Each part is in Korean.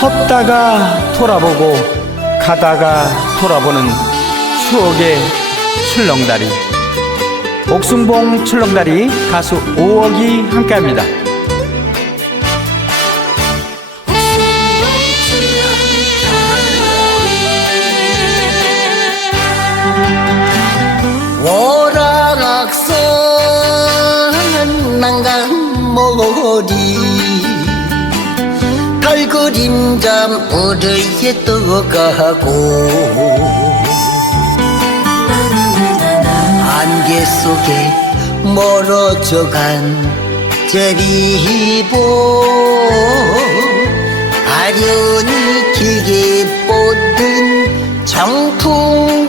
섰다가 돌아보고 가다가 돌아보는 추억의 출렁다리 옥순봉 출렁다리 가수 오억이 함께합니다. 오락선 난간 달 그림자 머리에 떠가고 안개 속에 멀어져간 제리보 아련히 길게 뻗은 정풍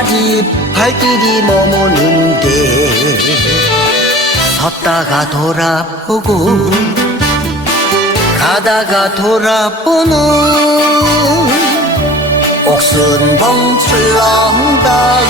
출렁다리 발길이 머무는데 섰다가 돌아보고 가다가 돌아보는 옥순봉 출렁다리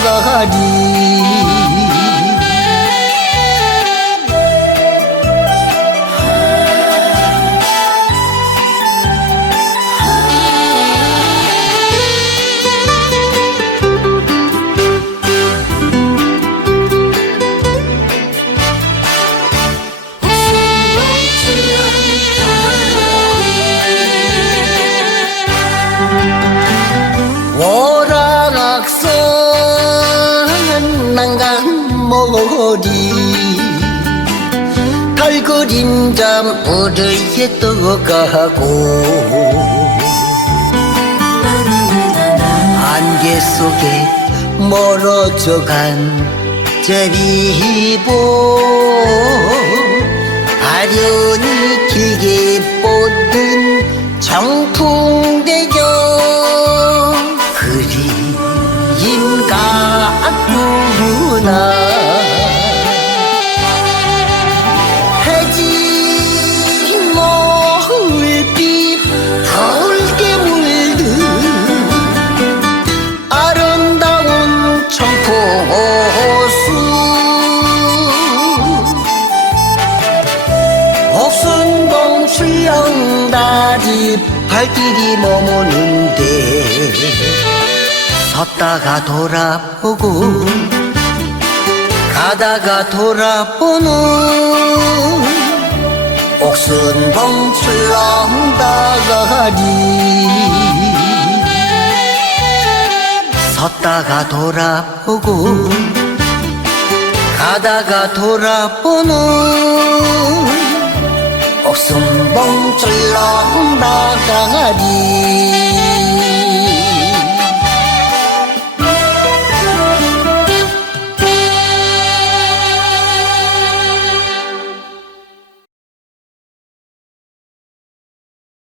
난간 머리. 달 그림자 머리에 떠가고. 안개 속에 멀어져간 제리보. 아련히 길게 뻗은 정풍대교. 그리 출렁다리 발길이 머무는데 섰다가 돌아보고 가다가 돌아보는 옥순봉 출렁다리. 섰다가 돌아보고 가다가 돌아보는 옥순봉 출렁다리